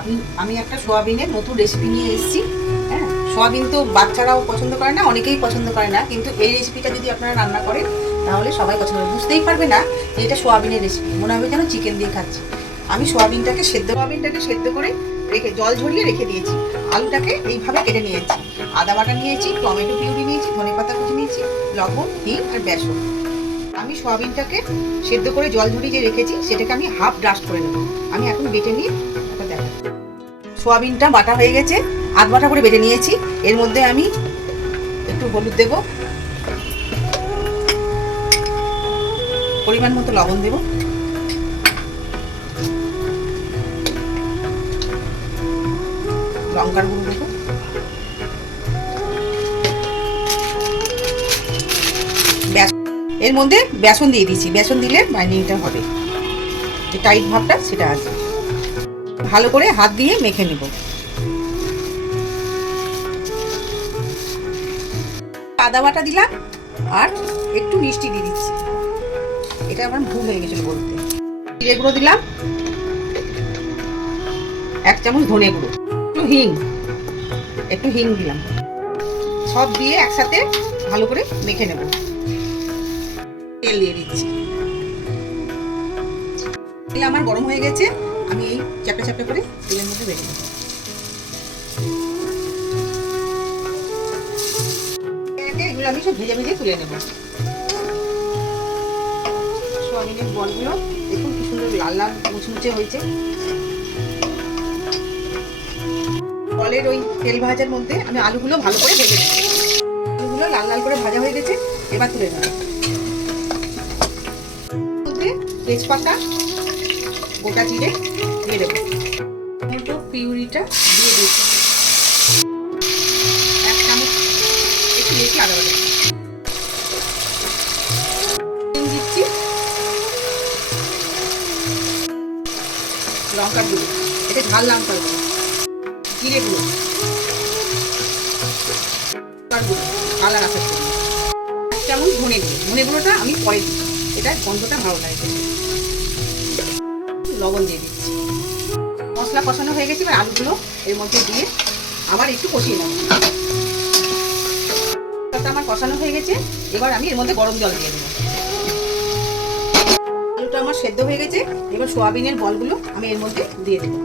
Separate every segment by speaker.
Speaker 1: আমি আমি একটা সোয়াবিনের নতুন রেসিপি নিয়ে এসেছি। হ্যাঁ সোয়াবিন তো বাচ্চারাও পছন্দ করে না, অনেকেই পছন্দ করে না, কিন্তু এই রেসিপিটা যদি আপনারা রান্না করেন, তাহলে সবাই পছন্দ করে বুঝতেই পারবে না যে এটা সোয়াবিনের রেসিপি মনে হবে যেন চিকেন দিয়ে খাচ্ছি। আমি সোয়াবিনটাকে সেদ্ধ সোয়াবিনটাকে সেদ্ধ করে রেখে জল ঝরিয়ে রেখে দিয়েছি। আলুটাকে এইভাবে কেটে নিয়েছি। আদা বাটা নিয়েছি, টমেটো পিউরি নিয়েছি ধনে পাতা কুচি নিয়েছি, লবণ, হিং আর বেসন। আমি সোয়াবিনটাকে সেদ্ধ করে জল ঝরিয়ে যে রেখেছি, সেটাকে আমি হাফ ডাস্ট করে নেব। আমি এখন বেটে নিয়ে সোয়াবিনটা বাটা হয়ে গেছে আধ বাটা করে বেটে নিয়েছি। এর মধ্যে আমি একটু হলুদ দেব। পরিমাণ মতো লবণ দেব। লঙ্কার গুঁড়ো দেবো। এর মধ্যে বেসন দিয়ে দিচ্ছি বেসন দিলে বাইন্ডিংটা হবে। যে টাইট ভাবটা, সেটা আসবে ভালো করে হাত দিয়ে মেখে নেব। আদা বাটা দিলাম আর একটু মিষ্টি দিয়ে দিচ্ছি। এটা আমার ভুল হয়ে গেছিল বলতে। জিরে গুঁড়ো দিলাম। এক চামচ ধনে গুঁড়ো। একটু হিং। একটু হিং দিলাম। সব দিয়ে একসাথে ভালো করে মেখে নেব। তেল দিয়ে দিচ্ছি। তেল আমার গরম হয়ে গেছে। আমি এই চ্যাপটা চ্যাপটা করে তেলের মধ্যে বেটে নেব। এগুলো আমি সব ভেজে ভেজে তুলে নেব। সোয়াবিনের বলগুলো দেখুন কি সুন্দর লাল লাল মুচমুচে হয়েছে। বলের ওই তেল ভাজার মধ্যে আমি আলুগুলো ভালো করে ভেজে নেব। আলুগুলো লাল লাল করে ভাজা হয়ে গেছে, এবার তুলে নেব। তেজপাতা গোটা জিরে দিয়ে দেবো। টমেটো পিউরিটা দিয়ে দিচ্ছি এক চামচ একটু বেশি আদা বাটা। দিচ্ছি। লঙ্কার গুঁড়ো। এটা ঝাল লঙ্কার গুঁড়ো জিরে গুঁড়ো। লঙ্কার গুঁড়ো। কালার আসার জন্য এক চামচ ধনে গুঁড়ো। ধনে গুঁড়োটা আমি পরে দিই এটা গন্ধটা ভালো লাগে। লবণ দিয়ে দিচ্ছি। মশলা কষানো হয়ে গেছে, এবার আলুগুলো এর মধ্যে দিয়ে আবার একটু কষিয়ে নেব। আমার কষানো হয়ে গেছে, এবার আমি এর মধ্যে গরম জল দিয়ে দেবো। আলুটা আমার সেদ্ধ হয়ে গেছে, এবার সোয়াবিনের বলগুলো আমি এর মধ্যে দিয়ে দেবো।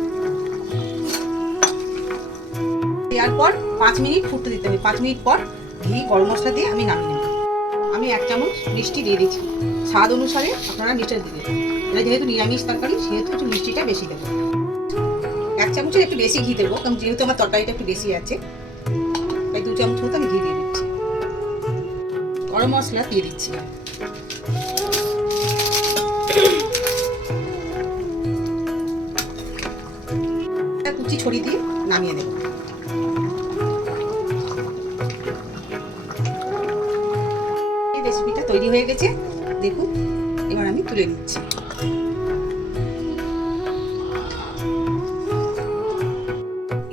Speaker 1: দেওয়ার পর পাঁচ মিনিট ফুটতে দিতে হবে। পাঁচ মিনিট পর ঘি, গরম মশলা দিয়ে আমি নামিয়ে আমি এক চামচ মিষ্টি দিয়ে দিচ্ছি। স্বাদ অনুসারে আপনারা মিষ্টি দিবেন এটা যেহেতু নিরামিষ তরকারি, সেহেতু একটু মিষ্টিটা বেশি দেবো। এক চামচের একটু বেশি ঘি দেবো, কারণ যেহেতু আমার তরকারিটা একটু বেশি আছে, তাই দু চামচ মতো আমি ঘি দিয়ে দিচ্ছি। গরম মশলা দিয়ে দিচ্ছি। কুচি ছড়ি দিয়ে নামিয়ে দেবো তৈরি হয়ে গেছে। দেখুন, এবার আমি তুলে নিচ্ছি।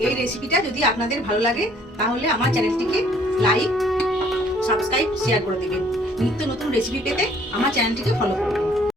Speaker 1: এই রেসিপিটা যদি আপনাদের ভালো লাগে, তাহলে আমার চ্যানেলটিকে লাইক সাবস্ক্রাইব শেয়ার করে দেবেন। নিত্য নতুন রেসিপি পেতে আমার চ্যানেলটিকে ফলো করুন।